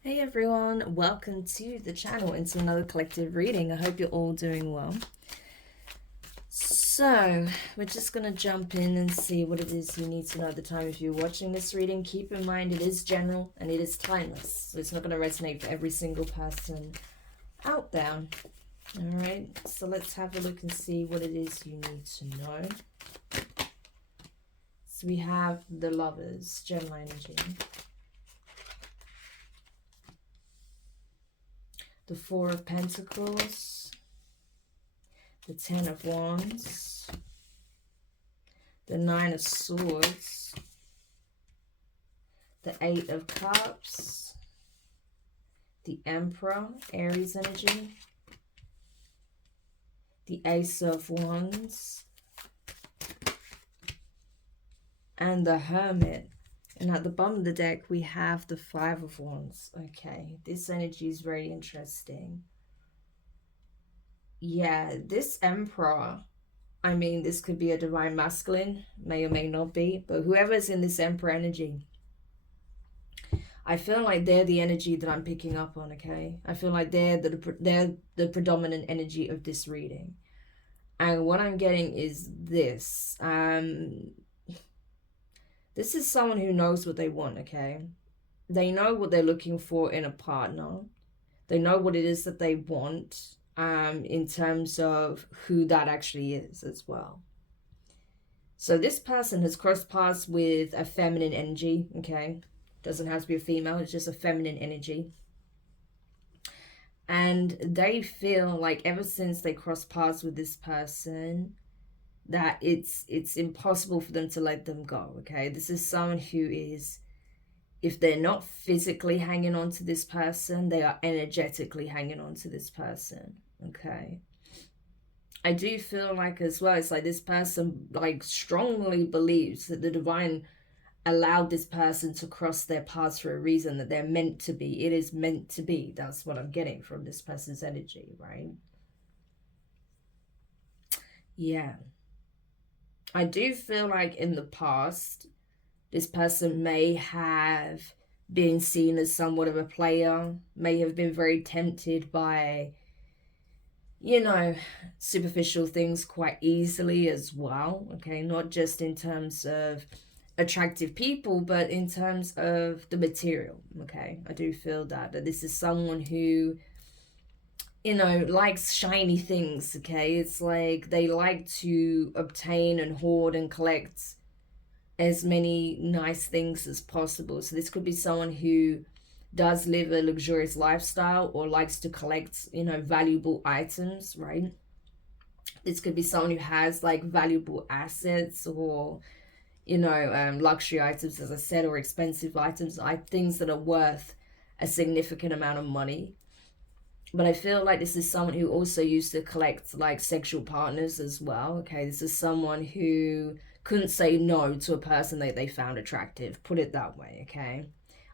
Hey everyone, welcome to the channel and to another collective reading. I hope you're all doing well. So, we're just going to jump in and see what it is you need to know at the time if you're watching this reading. Keep in mind it is general and it is timeless, so it's not going to resonate for every single person out there. Alright, so let's have a look and see what it is you need to know. So we have the Lovers, Gemini energy. The Four of Pentacles, the Ten of Wands, the Nine of Swords, the Eight of Cups, the Emperor, Aries energy, the Ace of Wands, and the Hermit. And at the bottom of the deck, we have the Five of Wands. Okay, this energy is very interesting. Yeah, this Emperor, I mean, this could be a divine masculine, may or may not be, but whoever's in this Emperor energy, I feel like they're the energy that I'm picking up on, okay? I feel like they're the predominant energy of this reading. And what I'm getting is this. This is someone who knows what they want, okay? They know what they're looking for in a partner. They know what it is that they want in terms of who that actually is as well. So this person has crossed paths with a feminine energy, okay? Doesn't have to be a female, it's just a feminine energy. And they feel like ever since they crossed paths with this person, that it's impossible for them to let them go, okay? This is someone who is, if they're not physically hanging on to this person, they are energetically hanging on to this person, okay? I do feel like as well, it's like this person like strongly believes that the divine allowed this person to cross their paths for a reason, that they're meant to be. It is meant to be. That's what I'm getting from this person's energy, right? Yeah. I do feel like in the past, this person may have been seen as somewhat of a player, may have been very tempted by, you know, superficial things quite easily as well, okay? Not just in terms of attractive people, but in terms of the material, okay? I do feel that this is someone who, you know, likes shiny things, okay? It's like they like to obtain and hoard and collect as many nice things as possible. So this could be someone who does live a luxurious lifestyle or likes to collect, you know, valuable items, right? This could be someone who has like valuable assets or, you know, luxury items, as I said, or expensive items, things that are worth a significant amount of money. But I feel like this is someone who also used to collect like sexual partners as well. Okay, this is someone who couldn't say no to a person that they found attractive. Put it that way, okay?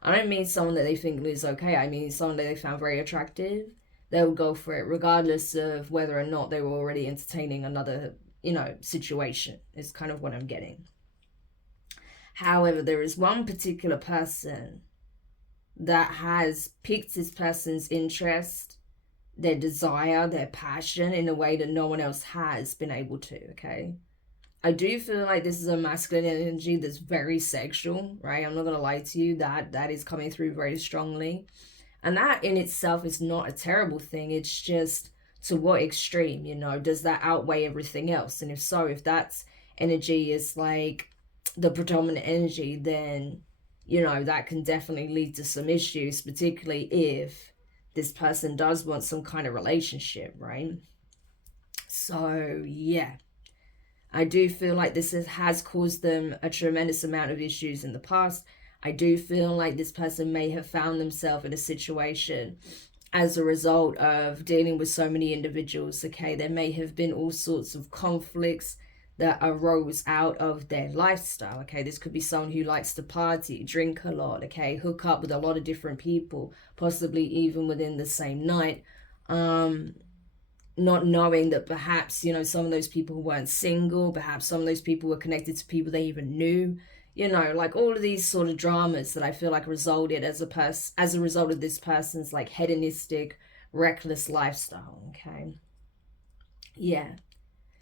I don't mean someone that they think is okay. I mean someone that they found very attractive. They would go for it regardless of whether or not they were already entertaining another, you know, situation. Is kind of what I'm getting. However, there is one particular person that has piqued this person's interest, their desire, their passion in a way that no one else has been able to, okay? I do feel like this is a masculine energy that's very sexual, right? I'm not going to lie to you, that is coming through very strongly. And that in itself is not a terrible thing. It's just to what extreme, you know? Does that outweigh everything else? And if so, if that's energy is like the predominant energy, then, you know, that can definitely lead to some issues, particularly if this person does want some kind of relationship, right? So, yeah. I do feel like this has caused them a tremendous amount of issues in the past. I do feel like this person may have found themselves in a situation as a result of dealing with so many individuals, okay? There may have been all sorts of conflicts that arose out of their lifestyle, okay? This could be someone who likes to party, drink a lot, okay? Hook up with a lot of different people, possibly even within the same night. Not knowing that perhaps, you know, some of those people weren't single, perhaps some of those people were connected to people they even knew, You know, like all of these sort of dramas that I feel like resulted as a result of this person's like hedonistic, reckless lifestyle. Okay. Yeah.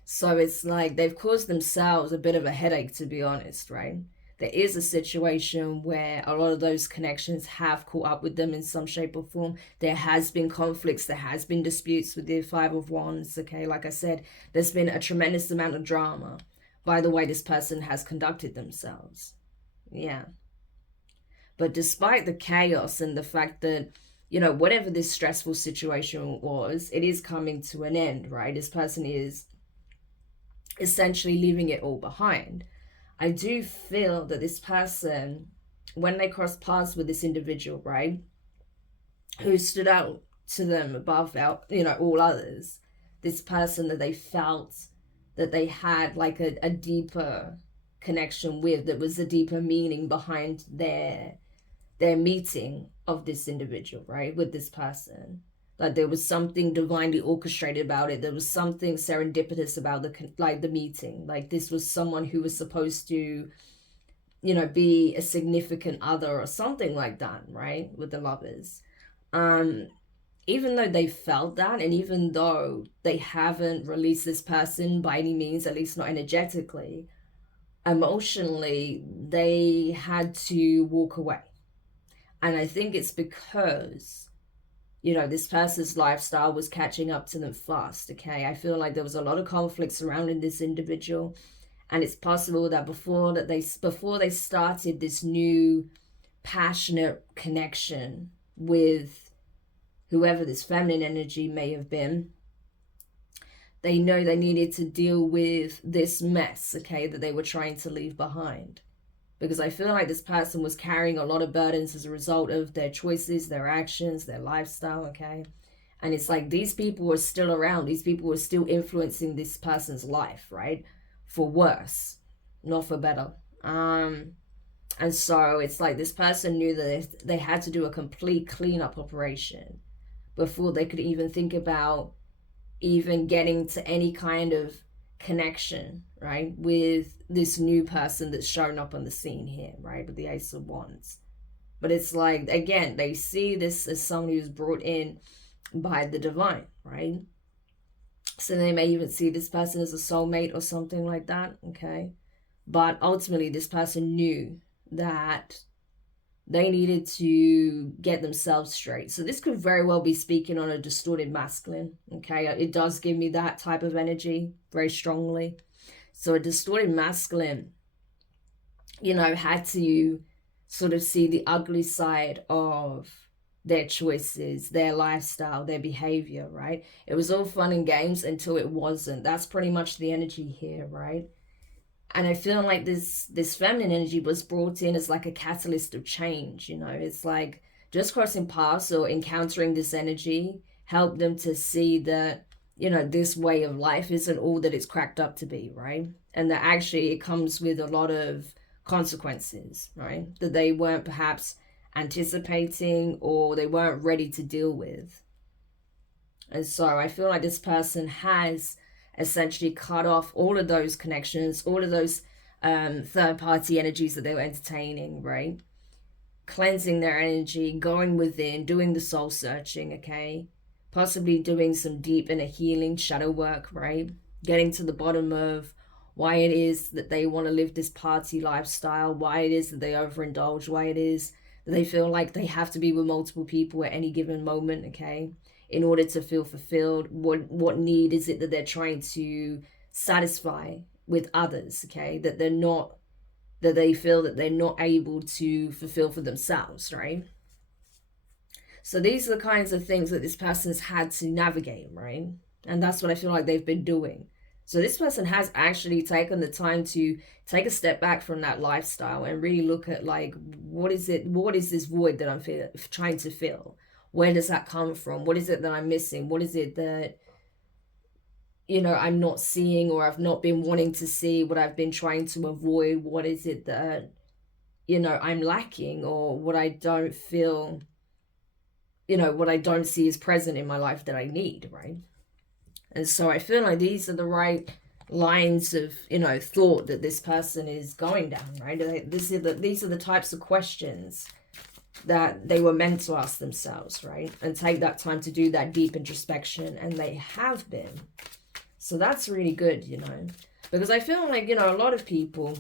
So it's like they've caused themselves a bit of a headache, to be honest, right? There is a situation where a lot of those connections have caught up with them in some shape or form. There has been conflicts, there has been disputes with the Five of Wands, okay? Like I said, there's been a tremendous amount of drama by the way this person has conducted themselves. Yeah. But despite the chaos and the fact that, you know, whatever this stressful situation was, it is coming to an end, right? This person is essentially leaving it all behind. I do feel that this person, when they cross paths with this individual, right, who stood out to them above, you know, all others, this person that they felt that they had like a deeper connection with, that was a deeper meaning behind their meeting of this individual, right, with this person. Like there was something divinely orchestrated about it. There was something serendipitous about the meeting. Like this was someone who was supposed to, you know, be a significant other or something like that, right, with the lovers. Even though they felt that, and even though they haven't released this person by any means, at least not energetically, emotionally, they had to walk away. And I think it's because, you know, this person's lifestyle was catching up to them fast, okay? I feel like there was a lot of conflict surrounding this individual, and it's possible that before they started this new passionate connection with whoever this feminine energy may have been, they know they needed to deal with this mess, okay, that they were trying to leave behind. Because I feel like this person was carrying a lot of burdens as a result of their choices, their actions, their lifestyle, okay? And it's like these people were still around. These people were still influencing this person's life, right? For worse, not for better. And so it's like this person knew that they had to do a complete cleanup operation before they could even think about even getting to any kind of connection, right, with this new person that's shown up on the scene here, right, with the Ace of Wands. But it's like, again, they see this as someone who's brought in by the divine, right? So they may even see this person as a soulmate or something like that, okay? But ultimately, this person knew that they needed to get themselves straight. So this could very well be speaking on a distorted masculine, okay? It does give me that type of energy very strongly. So a distorted masculine, you know, had to sort of see the ugly side of their choices, their lifestyle, their behavior, right? It was all fun and games until it wasn't. That's pretty much the energy here, right? And I feel like this feminine energy was brought in as like a catalyst of change, you know. It's like just crossing paths or encountering this energy helped them to see that, you know, this way of life isn't all that it's cracked up to be, right? And that actually it comes with a lot of consequences, right? That they weren't perhaps anticipating or they weren't ready to deal with. And so I feel like this person has essentially cut off all of those connections, all of those third-party energies that they were entertaining, right? Cleansing their energy, going within, doing the soul searching, okay? Possibly doing some deep inner healing, shadow work, right? Getting to the bottom of why it is that they want to live this party lifestyle, why it is that they overindulge, why it is that they feel like they have to be with multiple people at any given moment, okay? In order to feel fulfilled. What need is it that they're trying to satisfy with others, okay? That they feel that they're not able to fulfill for themselves, right? So these are the kinds of things that this person's had to navigate, right? And that's what I feel like they've been doing. So this person has actually taken the time to take a step back from that lifestyle and really look at like, what is this void that I'm trying to fill? Where does that come from? What is it that I'm missing? What is it that, you know, I'm not seeing or I've not been wanting to see, what I've been trying to avoid? What is it that, you know, I'm lacking, or what I don't feel, you know, what I don't see is present in my life that I need, right? And so I feel like these are the right lines of, you know, thought that this person is going down, right? These are the types of questions that they were meant to ask themselves, right? And take that time to do that deep introspection, and they have been. So that's really good, you know, because I feel like, you know, a lot of people,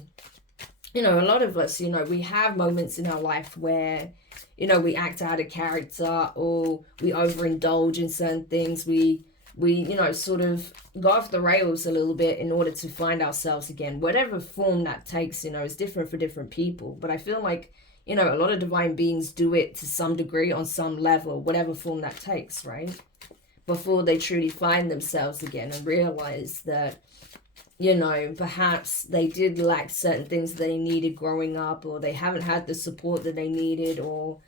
you know, a lot of us, you know, we have moments in our life where, you know, we act out of character, or we overindulge in certain things. We, you know, sort of go off the rails a little bit in order to find ourselves again. Whatever form that takes, you know, is different for different people. But I feel like, you know, a lot of divine beings do it to some degree, on some level, whatever form that takes, right? Before they truly find themselves again and realize that, you know, perhaps they did lack certain things they needed growing up, or they haven't had the support that they needed, or,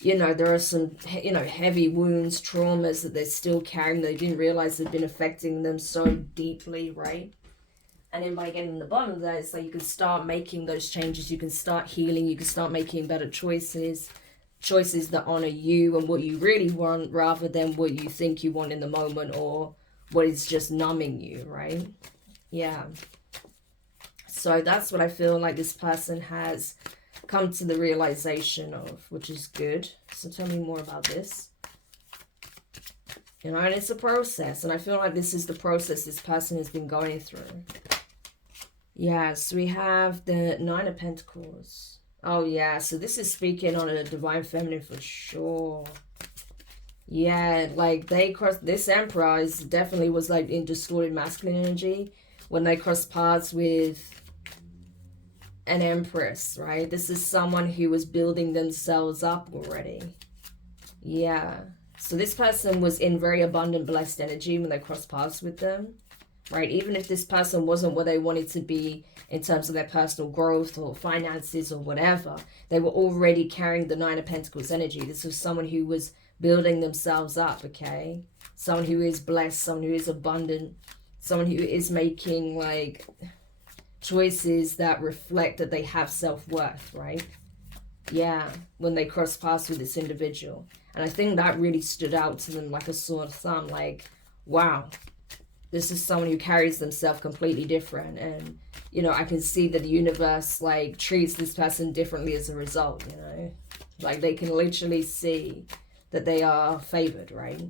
you know, there are some, you know, heavy wounds, traumas that they're still carrying that they didn't realize had been affecting them so deeply, right? And then by getting the bottom of that, it's like you can start making those changes, you can start healing, you can start making better choices that honor you and what you really want, rather than what you think you want in the moment, or what is just numbing you, right? Yeah. So that's what I feel like this person has come to the realization of, which is good. So tell me more about this. You know, and it's a process, and I feel like this is the process this person has been going through. Yes, we have the Nine of Pentacles. Oh yeah, so this is speaking on a divine feminine for sure. Yeah, like they crossed, this Empress definitely was like in distorted masculine energy when they crossed paths with an Empress, right? This is someone who was building themselves up already. Yeah. So this person was in very abundant, blessed energy when they crossed paths with them, right? Even if this person wasn't where they wanted to be in terms of their personal growth or finances or whatever, they were already carrying the Nine of Pentacles energy. This was someone who was building themselves up, okay? Someone who is blessed, someone who is abundant, someone who is making like choices that reflect that they have self-worth, right? Yeah, when they cross paths with this individual. And I think that really stood out to them like a sore thumb, like, wow, this is someone who carries themselves completely different. And, you know, I can see that the universe like treats this person differently as a result, you know? Like they can literally see that they are favored, right?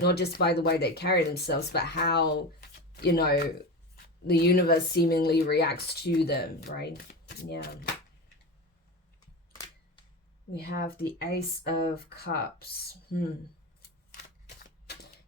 Not just by the way they carry themselves, but how, you know, the universe seemingly reacts to them, right? Yeah. We have the Ace of Cups.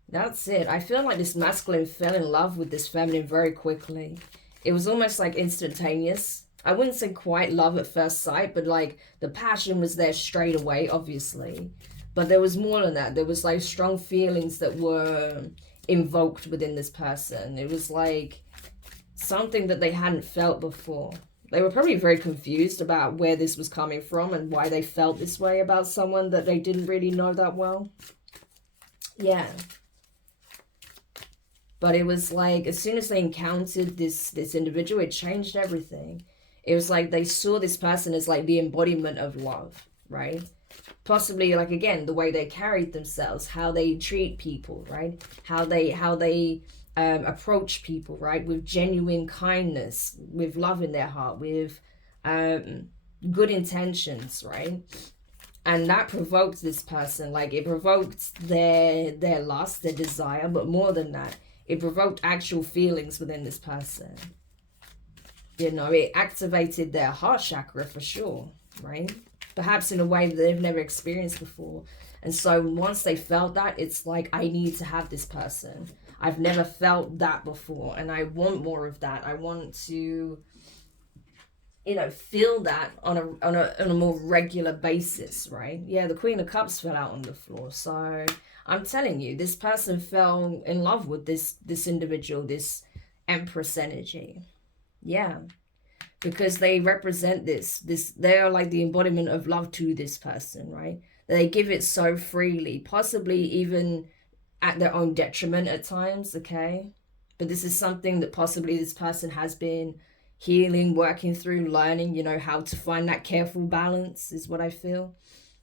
That's it. I feel like this masculine fell in love with this feminine very quickly. It was almost like instantaneous. I wouldn't say quite love at first sight, but like the passion was there straight away, obviously. But there was more than that. There was like strong feelings that were invoked within this person. It was like something that they hadn't felt before. They were probably very confused about where this was coming from and why they felt this way about someone that they didn't really know that well. Yeah. But it was like, as soon as they encountered this individual, it changed everything. It was like they saw this person as like the embodiment of love, right? Possibly like, again, the way they carried themselves, how they treat people, right? How they approach people, right? With genuine kindness, with love in their heart, with good intentions, right? And that provoked this person. Like it provoked their lust, their desire, but more than that, it provoked actual feelings within this person. You know, it activated their heart chakra for sure, right? Perhaps in a way that they've never experienced before. And so once they felt that, it's like, I need to have this person. I've never felt that before, and I want more of that. I want to, you know, feel that on a more regular basis, right? Yeah, the Queen of Cups fell out on the floor. So I'm telling you, this person fell in love with this individual, this Empress energy. Yeah, because they represent this, they are like the embodiment of love to this person, right? They give it so freely, possibly even at their own detriment at times, okay? But this is something that possibly this person has been healing, working through, learning, you know, how to find that careful balance is what I feel,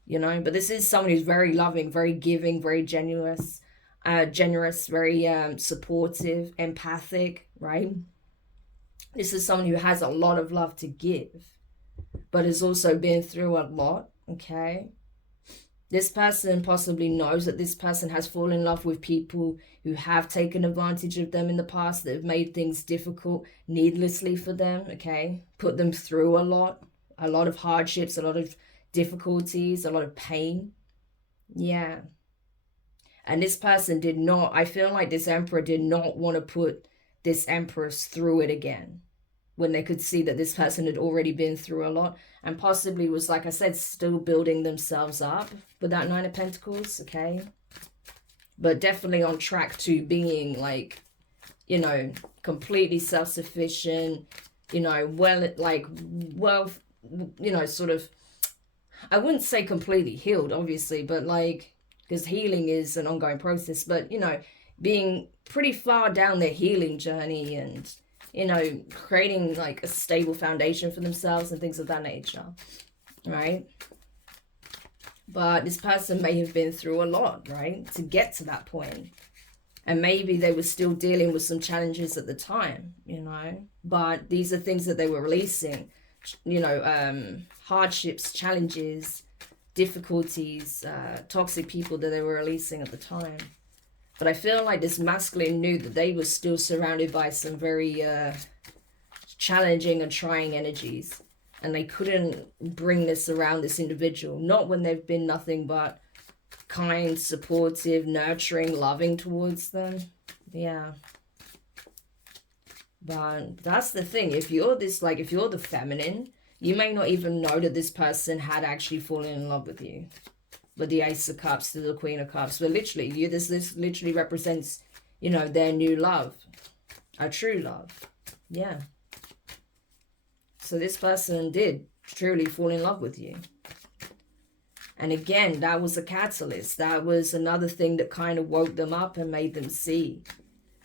you know? But this is someone who's very loving, very giving, very generous, generous, very supportive, empathic, right? This is someone who has a lot of love to give, but has also been through a lot, okay? This person possibly knows that this person has fallen in love with people who have taken advantage of them in the past, that have made things difficult needlessly for them, okay? Put them through a lot of hardships, a lot of difficulties, a lot of pain. Yeah. And this person did not, I feel like this emperor did not want to put this empress through it again, when they could see that this person had already been through a lot and possibly was, like I said, still building themselves up with that Nine of Pentacles, okay? But definitely on track to being, like, you know, completely self-sufficient, you know, well, you know, sort of, I wouldn't say completely healed, obviously, but like, because healing is an ongoing process, but, you know, being pretty far down their healing journey and, you know, creating like a stable foundation for themselves and things of that nature, right? But this person may have been through a lot, right, to get to that point. And maybe they were still dealing with some challenges at the time, you know, but these are things that they were releasing, you know, hardships, challenges, difficulties, toxic people that they were releasing at the time. But I feel like this masculine knew that they were still surrounded by some very challenging and trying energies. And they couldn't bring this around this individual. Not when they've been nothing but kind, supportive, nurturing, loving towards them. Yeah. But that's the thing. If you're this, like, if you're the feminine, you may not even know that this person had actually fallen in love with you. With the Ace of Cups to the Queen of Cups. But literally, this literally represents, you know, their new love. A true love. Yeah. So this person did truly fall in love with you. And again, that was a catalyst. That was another thing that kind of woke them up and made them see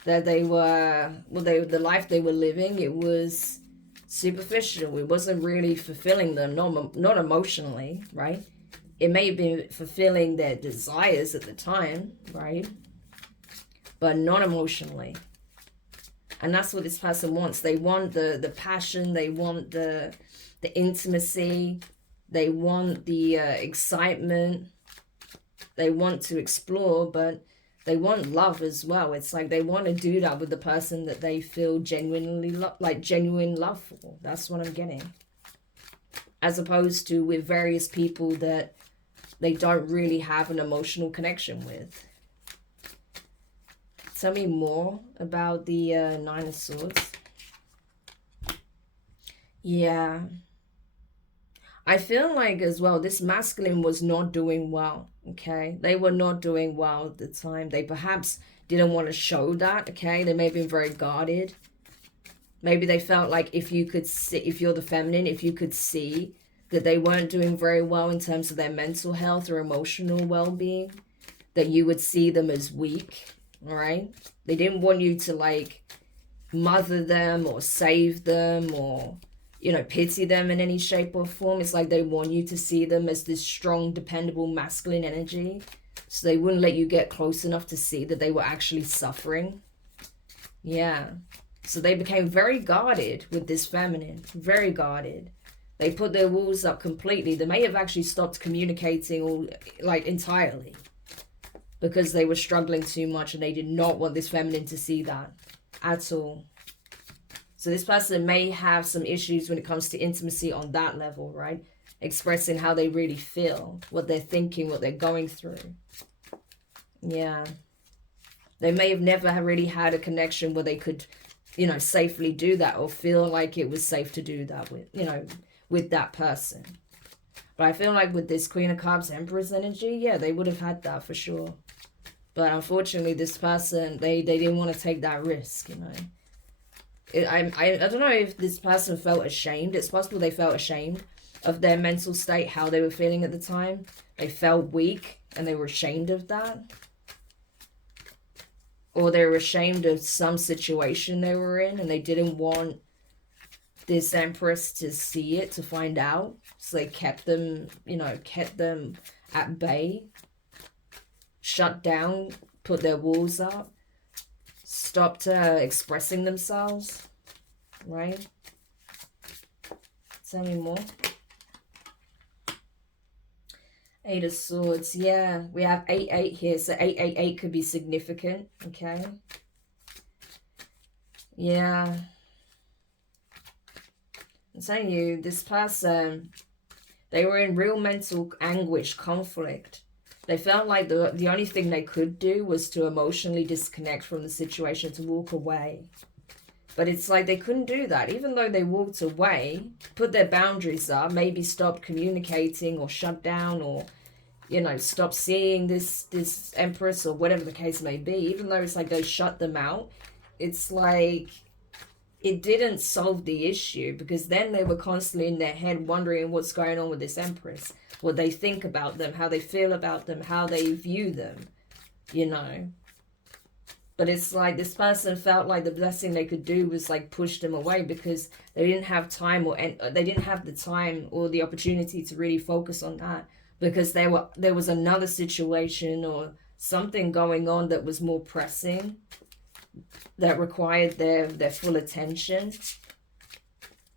that they were, well, the life they were living, it was superficial. It wasn't really fulfilling them, not emotionally, right? It may have been fulfilling their desires at the time, right? But not emotionally. And that's what this person wants. They want the passion. They want the intimacy. They want the excitement. They want to explore, but they want love as well. It's like they want to do that with the person that they feel genuinely genuine love for. That's what I'm getting. As opposed to with various people that they don't really have an emotional connection with. Tell me more about the Nine of Swords. Yeah. I feel like as well, this masculine was not doing well, okay? They were not doing well at the time. They perhaps didn't want to show that, okay? They may have been very guarded. Maybe they felt like if you could see, if you're the feminine, if you could see that they weren't doing very well in terms of their mental health or emotional well-being, that you would see them as weak, all right? They didn't want you to, like, mother them or save them or, you know, pity them in any shape or form. It's like they want you to see them as this strong, dependable, masculine energy. So they wouldn't let you get close enough to see that they were actually suffering. Yeah. So they became very guarded with this feminine, very guarded. They put their walls up completely. They may have actually stopped communicating all, like, entirely because they were struggling too much and they did not want this feminine to see that at all. So this person may have some issues when it comes to intimacy on that level, right? Expressing how they really feel, what they're thinking, what they're going through. Yeah. They may have never really had a connection where they could, you know, safely do that or feel like it was safe to do that with, you know, with that person. But I feel like with this Queen of Cups, Empress energy, yeah, they would have had that for sure. But unfortunately, this person, they didn't want to take that risk, you know. I don't know if this person felt ashamed. It's possible they felt ashamed of their mental state, how they were feeling at the time. They felt weak and they were ashamed of that. Or they were ashamed of some situation they were in and they didn't want this Empress to see it, to find out. So they kept them, you know, kept them at bay, shut down put their walls up, stopped expressing themselves, right? Tell me more. Eight of Swords, yeah. We have 8-8 here, so 8-8-8 could be significant, okay? Yeah. I'm telling you, this person, they were in real mental anguish, conflict. They felt like the only thing they could do was to emotionally disconnect from the situation, to walk away. But it's like they couldn't do that. Even though they walked away, put their boundaries up, maybe stopped communicating or shut down or, you know, stop seeing this empress or whatever the case may be. Even though it's like they shut them out, it's like it didn't solve the issue, because then they were constantly in their head wondering what's going on with this empress, what they think about them, how they feel about them, how they view them, you know. But it's like this person felt like the best thing they could do was like push them away, because they didn't have time, or they didn't have the time or the opportunity to really focus on that, because there was another situation or something going on that was more pressing, that required their full attention.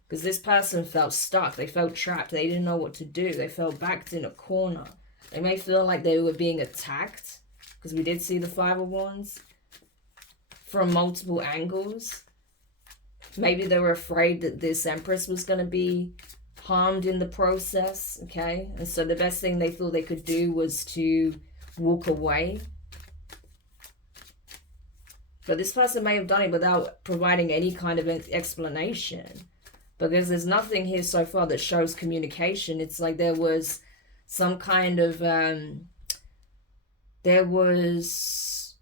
Because this person felt stuck, they felt trapped, they didn't know what to do, they felt backed in a corner. They may feel like they were being attacked, because we did see the Five of Wands, from multiple angles. Maybe they were afraid that this empress was going to be harmed in the process, okay? And so the best thing they thought they could do was to walk away. But this person may have done it without providing any kind of explanation, because there's nothing here so far that shows communication. It's like there was some kind of, there was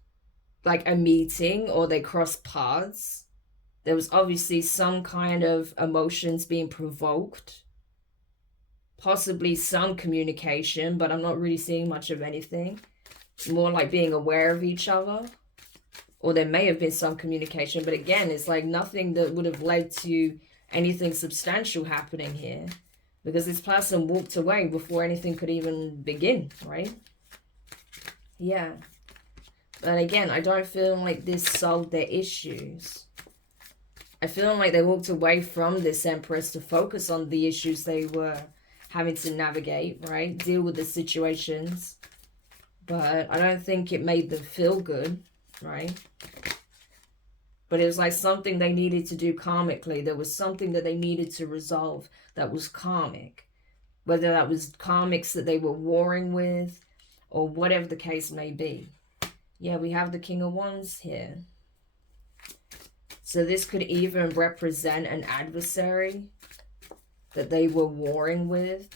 like a meeting, or they crossed paths. There was obviously some kind of emotions being provoked, possibly some communication, but I'm not really seeing much of anything. More like being aware of each other. Or there may have been some communication, but again, it's like nothing that would have led to anything substantial happening here, because this person walked away before anything could even begin, right? Yeah. But again, I don't feel like this solved their issues. I feel like they walked away from this empress to focus on the issues they were having to navigate, right? Deal with the situations. But I don't think it made them feel good, right? But it was like something they needed to do karmically. There was something that they needed to resolve that was karmic. Whether that was karmics that they were warring with, or whatever the case may be. Yeah, we have the King of Wands here. So this could even represent an adversary that they were warring with.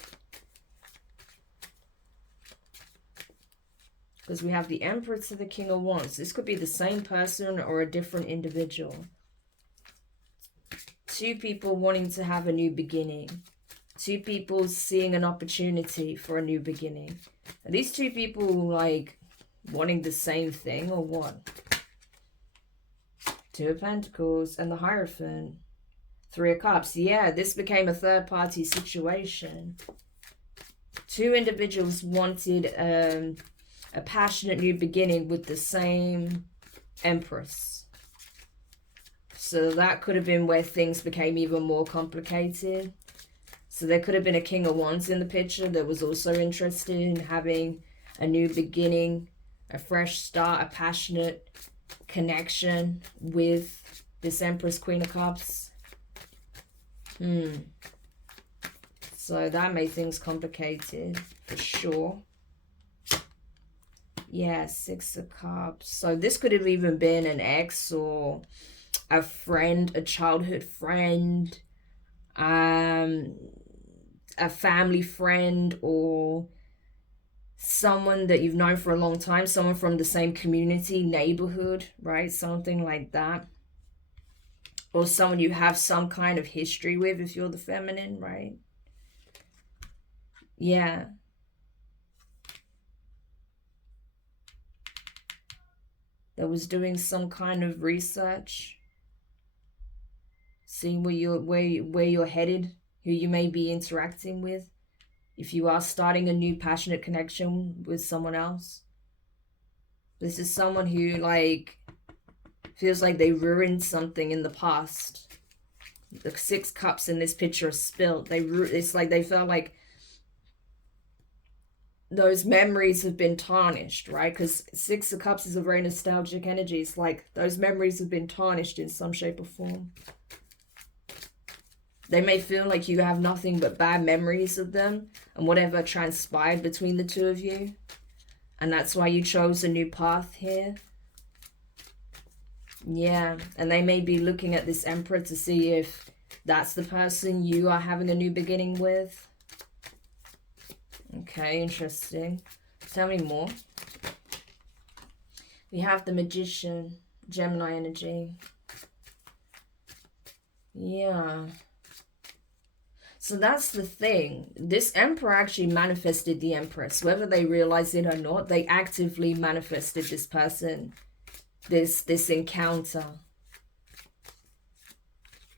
Because we have the Emperor to the King of Wands. This could be the same person or a different individual. Two people wanting to have a new beginning. Two people seeing an opportunity for a new beginning. Are these two people like wanting the same thing, or what? Two of Pentacles and the Hierophant. Three of Cups. Yeah, this became a third-party situation. Two individuals wanted a passionate new beginning with the same Empress. So that could have been where things became even more complicated. So there could have been a King of Wands in the picture that was also interested in having a new beginning, a fresh start, a passionate connection with this Empress, Queen of Cups. So that made things complicated for sure. Yeah, Six of Cups. So this could have even been an ex or a friend, a childhood friend, a family friend, or someone that you've known for a long time, someone from the same community, neighborhood, right? Something like that. Or someone you have some kind of history with if you're the feminine, right? Yeah. That was doing some kind of research, seeing where you're headed, who you may be interacting with, if you are starting a new passionate connection with someone else. This is someone who, like, feels like they ruined something in the past. The 6 cups in this picture are spilled. It's like they felt like those memories have been tarnished, right? Because 6 of Cups is a very nostalgic energy. It's like those memories have been tarnished in some shape or form. They may feel like you have nothing but bad memories of them and whatever transpired between the two of you. And that's why you chose a new path here. Yeah, and they may be looking at this Emperor to see if that's the person you are having a new beginning with. Okay, interesting. Tell me more. We have the Magician, Gemini energy. Yeah. So that's the thing. This Emperor actually manifested the Empress. Whether they realize it or not, they actively manifested this person, this encounter.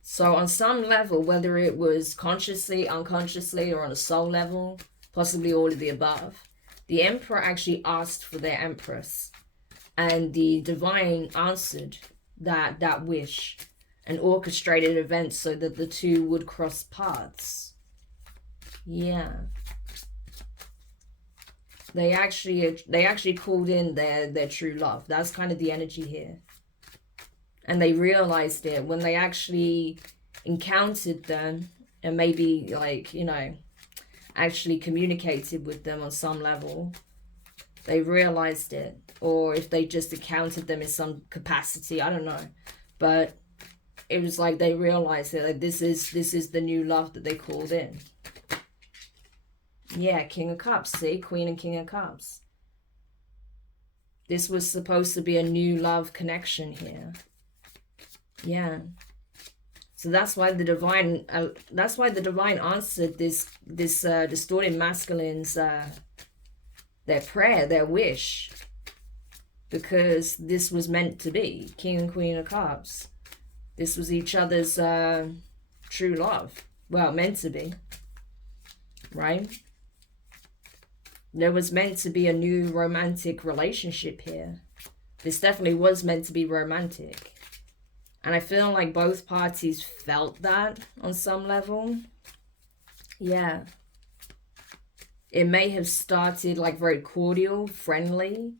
So on some level, whether it was consciously, unconsciously, or on a soul level, possibly all of the above, the Emperor actually asked for their Empress. And the Divine answered that wish and orchestrated events so that the two would cross paths. Yeah. They actually called in their true love. That's kind of the energy here. And they realized it when they actually encountered them and maybe, like, you know, actually communicated with them on some level. They realized it. Or if they just encountered them in some capacity, I don't know. But it was like they realized that, like, this is the new love that they called in. Yeah, King of Cups. See, Queen and King of Cups. This was supposed to be a new love connection here. Yeah. So that's why the divine answered this distorted masculine's their prayer, their wish, because this was meant to be King and Queen of Cups. This was each other's true love. Well, meant to be, right? There was meant to be a new romantic relationship here. This definitely was meant to be romantic. And I feel like both parties felt that on some level. Yeah. It may have started like very cordial, friendly.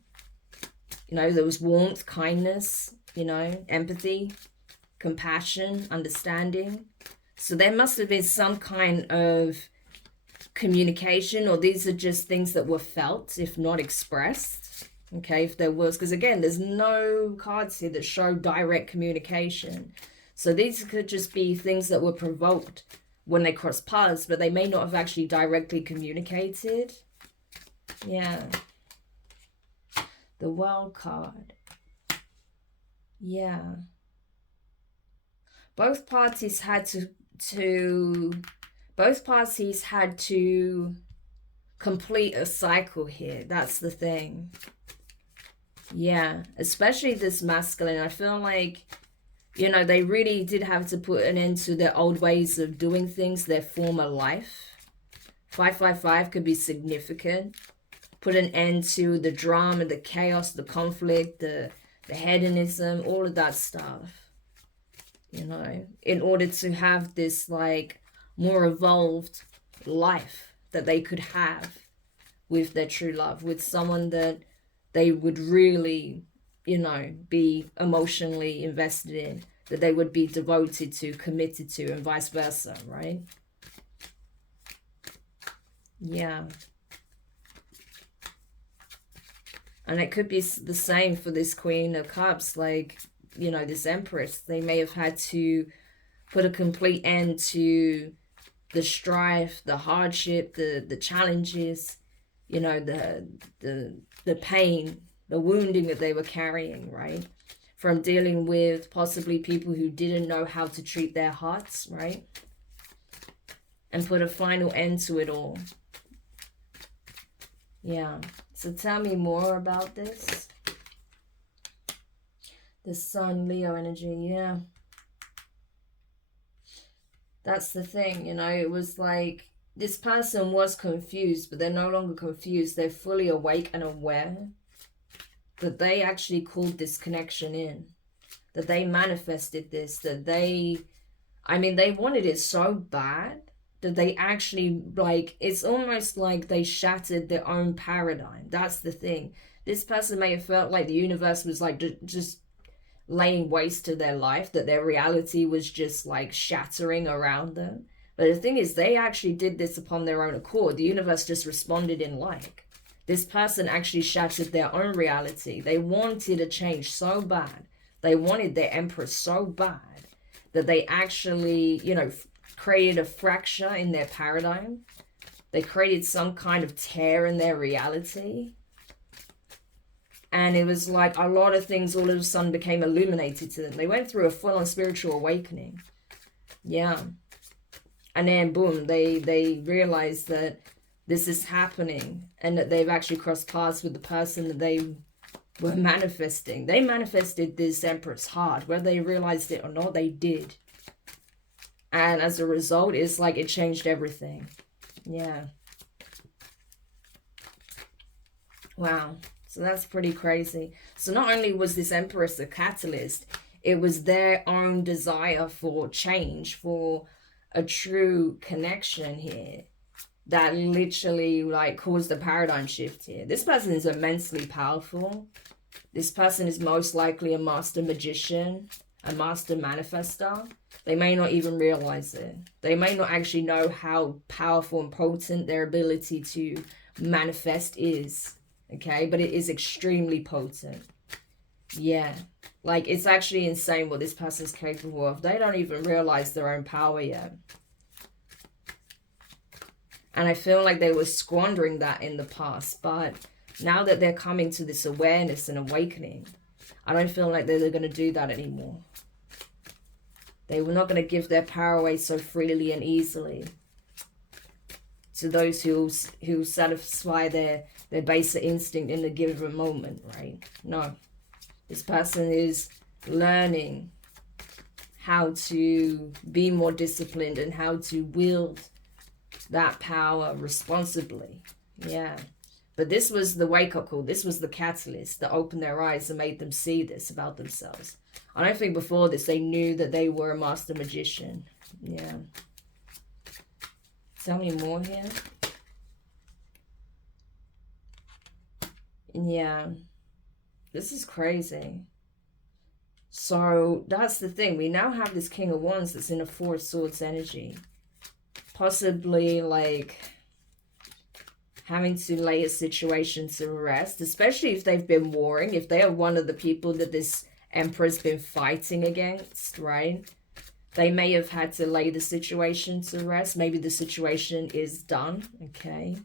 You know, there was warmth, kindness, you know, empathy, compassion, understanding. So there must have been some kind of communication, or these are just things that were felt, if not expressed. Okay, if there was, because again, there's no cards here that show direct communication. So these could just be things that were provoked when they cross paths, but they may not have actually directly communicated. Yeah. The World card. Yeah. Both parties had to complete a cycle here. That's the thing. Yeah, especially this masculine. I feel like, you know, they really did have to put an end to their old ways of doing things, their former life. 555 could be significant. Put an end to the drama, the chaos, the conflict, the hedonism, all of that stuff. You know, in order to have this, like, more evolved life that they could have with their true love, with someone that they would really, you know, be emotionally invested in, that they would be devoted to, committed to, and vice versa, right? Yeah. And it could be the same for this Queen of Cups, like, you know, this Empress. They may have had to put a complete end to the strife, the hardship, the challenges, you know, the pain, the wounding that they were carrying, right? From dealing with possibly people who didn't know how to treat their hearts, right? And put a final end to it all. Yeah. So tell me more about this. The Sun, Leo energy, yeah. That's the thing, you know, it was like this person was confused, but they're no longer confused. They're fully awake and aware. that they actually called this connection in, that they manifested this, that they, I mean, they wanted it so bad that they actually, like, it's almost like they shattered their own paradigm. That's the thing. This person may have felt like the universe was like just laying waste to their life, that their reality was just like shattering around them. But the thing is, they actually did this upon their own accord. The universe just responded in like. This person actually shattered their own reality. They wanted a change so bad. They wanted their empress so bad that they actually, you know, created a fracture in their paradigm. They created some kind of tear in their reality. And it was like a lot of things all of a sudden became illuminated to them. They went through a full-on spiritual awakening. Yeah. And then boom, they realized that this is happening and that they've actually crossed paths with the person that they were manifesting. They manifested this empress hard. Whether they realized it or not, they did. And as a result, it's like it changed everything. Yeah. Wow. So that's pretty crazy. So not only was this empress a catalyst, it was their own desire for change, for a true connection here, that literally like caused a paradigm shift here. This person is immensely powerful. This person is most likely a master magician, a master manifestor. They may not even realize it. They may not actually know how powerful and potent their ability to manifest is. Okay, but it is extremely potent. Yeah, like it's actually insane what this person's capable of. They don't even realize their own power yet. And I feel like they were squandering that in the past, but now that they're coming to this awareness and awakening, I don't feel like they're going to do that anymore. They were not going to give their power away so freely and easily to those who satisfy their baser instinct in the given moment, right? No. This person is learning how to be more disciplined and how to wield that power responsibly. Yeah. But this was the wake-up call. This was the catalyst that opened their eyes and made them see this about themselves. I don't think before this they knew that they were a master magician. Yeah. Tell me more here. Yeah. This is crazy. So that's the thing. We now have this King of Wands that's in a Four of Swords energy. Possibly like having to lay a situation to rest, especially if they've been warring, if they are one of the people that this Emperor's been fighting against, right? They may have had to lay the situation to rest. Maybe the situation is done, okay?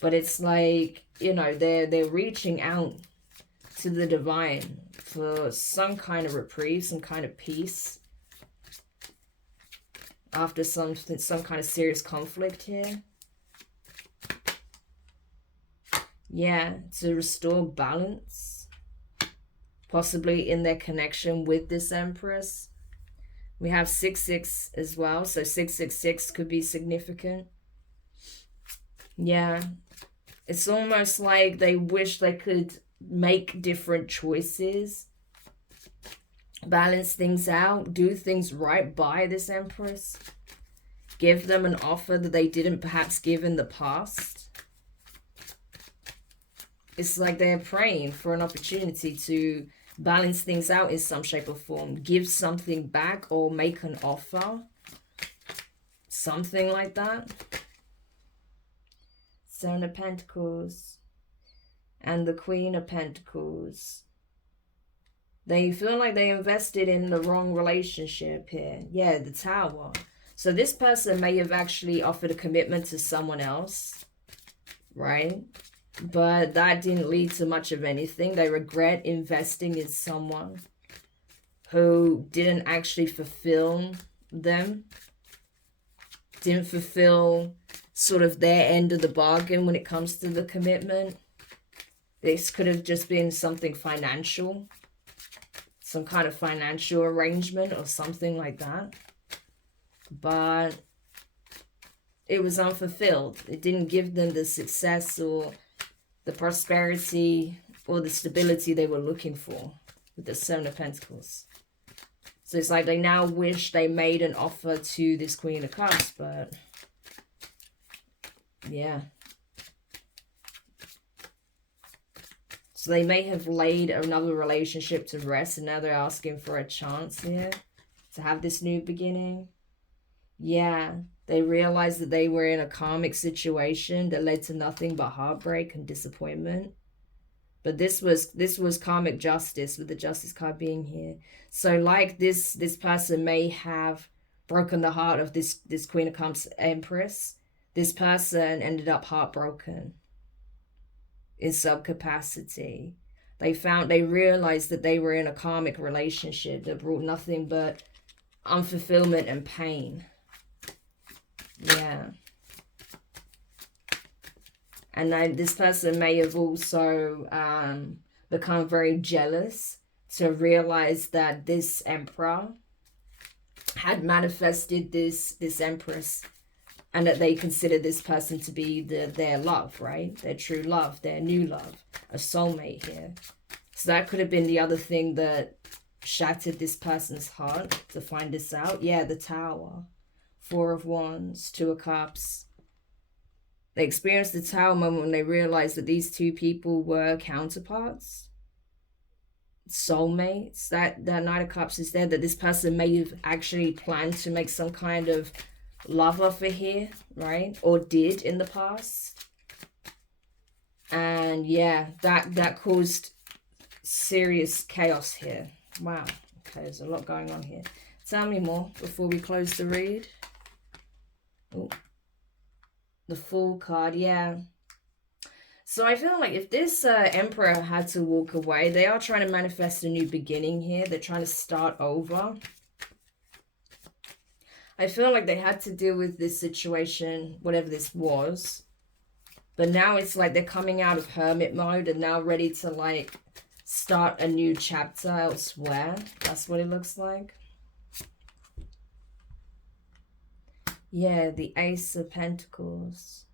But it's like, you know, they're reaching out to the divine for some kind of reprieve, some kind of peace after some kind of serious conflict here. Yeah, to restore balance, possibly in their connection with this Empress. We have 6-6 as well, so 666 could be significant. Yeah, it's almost like they wish they could make different choices, balance things out, do things right by this Empress, give them an offer that they didn't perhaps give in the past. It's like they're praying for an opportunity to balance things out in some shape or form, give something back or make an offer, something like that. Seven of Pentacles and the Queen of Pentacles. They feel like they invested in the wrong relationship here. Yeah, the Tower. So this person may have actually offered a commitment to someone else, right? But that didn't lead to much of anything. They regret investing in someone who didn't actually fulfill them, didn't fulfill sort of their end of the bargain when it comes to the commitment. This could have just been something financial, some kind of financial arrangement or something like that. But it was unfulfilled. It didn't give them the success or the prosperity or the stability they were looking for with the Seven of Pentacles. So it's like they now wish they made an offer to this Queen of Cups, but yeah. So they may have laid another relationship to rest, and now they're asking for a chance here to have this new beginning. Yeah, they realized that they were in a karmic situation that led to nothing but heartbreak and disappointment. But this was karmic justice, with the Justice card being here. So like this person may have broken the heart of this Queen of Cups Empress. This person ended up heartbroken in some capacity. They realized that they were in a karmic relationship that brought nothing but unfulfillment and pain. Yeah. And then this person may have also become very jealous to realize that this emperor had manifested this empress, and that they consider this person to be their love, right? Their true love, their new love, a soulmate here. So that could have been the other thing that shattered this person's heart to find this out. Yeah, the Tower. Four of Wands, Two of Cups. They experienced the Tower moment when they realized that these two people were counterparts, soulmates. That Knight of Cups is there, that this person may have actually planned to make some kind of love offer here, right? Or did in the past. And yeah, that caused serious chaos here. Wow. Okay, there's a lot going on here. Tell me more before we close the read. Oh. The Fool card, yeah. So I feel like if this Emperor had to walk away, they are trying to manifest a new beginning here. They're trying to start over. I feel like they had to deal with this situation, whatever this was. But now it's like they're coming out of hermit mode and now ready to like start a new chapter elsewhere. That's what it looks like. Yeah, the Ace of Pentacles.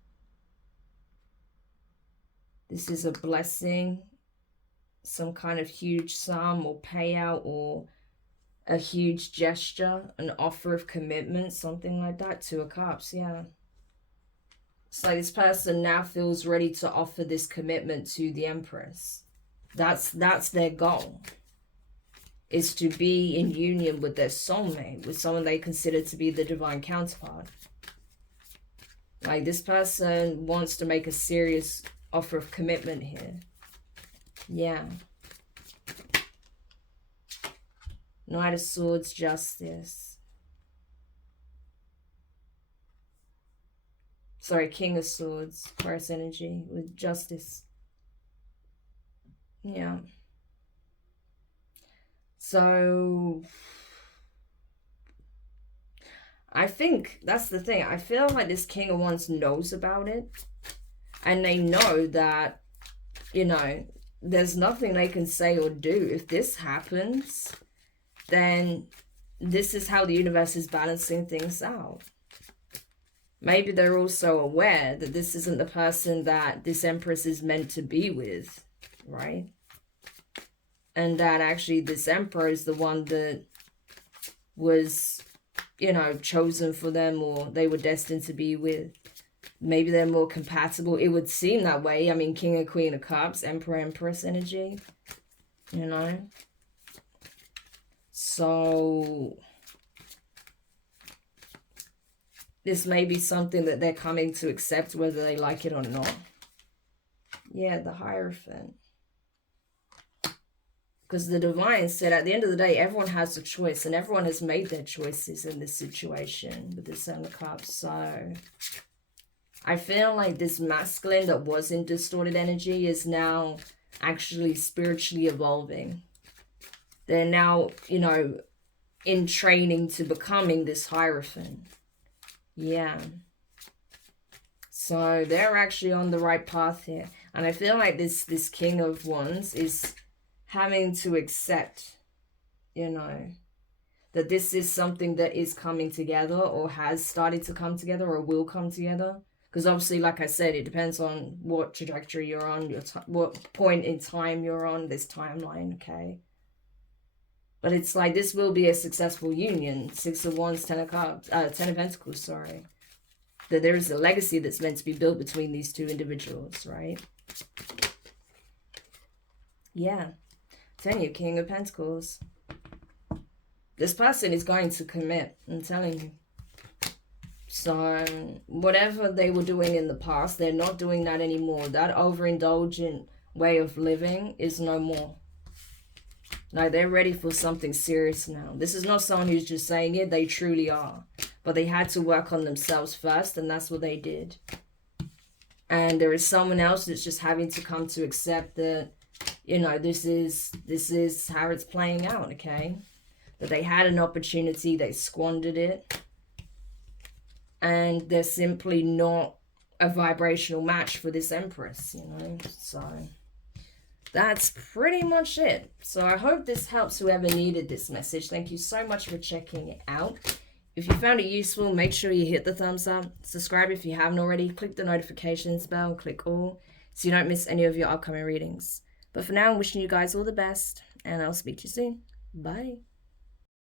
This is a blessing, some kind of huge sum or payout, or a huge gesture, an offer of commitment, something like that. Two of Cups, yeah. So this person now feels ready to offer this commitment to the Empress. That's their goal, is to be in union with their soulmate, with someone they consider to be the divine counterpart. Like this person wants to make a serious offer of commitment here. Yeah. Knight of Swords, Justice. Sorry, King of Swords, Aquarius energy with Justice. Yeah. So I think that's the thing. I feel like this King of Wands knows about it. And they know that, you know, there's nothing they can say or do. If this happens, then this is how the universe is balancing things out. Maybe they're also aware that this isn't the person that this Empress is meant to be with, right? And that actually this Emperor is the one that was, you know, chosen for them, or they were destined to be with. Maybe they're more compatible. It would seem that way. I mean, King and Queen of Cups, Emperor, Empress energy, you know. So this may be something that they're coming to accept, whether they like it or not. Yeah, the Hierophant. Because the Divine said at the end of the day, everyone has a choice, and everyone has made their choices in this situation with the Seven of Cups. So I feel like this masculine that was in distorted energy is now actually spiritually evolving. They're now, you know, in training to becoming this Hierophant. Yeah. So they're actually on the right path here. And I feel like this King of Wands is having to accept, you know, that this is something that is coming together, or has started to come together, or will come together. Because obviously, like I said, it depends on what trajectory you're on, what point in time you're on, this timeline, okay? But it's like, this will be a successful union. 6 of Wands, 10 of Cups, 10 of Pentacles, sorry. That there is a legacy that's meant to be built between these two individuals, right? Yeah. 10, you King of Pentacles. This person is going to commit, I'm telling you. So, whatever they were doing in the past, they're not doing that anymore. That overindulgent way of living is no more. No, they're ready for something serious now. This is not someone who's just saying it. They truly are. But they had to work on themselves first, and that's what they did. And there is someone else that's just having to come to accept that, you know, this is how it's playing out, okay? That they had an opportunity, they squandered it. And they're simply not a vibrational match for this Empress, you know? So that's pretty much it. So I hope this helps whoever needed this message. Thank you so much for checking it out. If you found it useful, make sure you hit the thumbs up. Subscribe if you haven't already. Click the notifications bell. Click all so you don't miss any of your upcoming readings. But for now, I'm wishing you guys all the best. And I'll speak to you soon. Bye.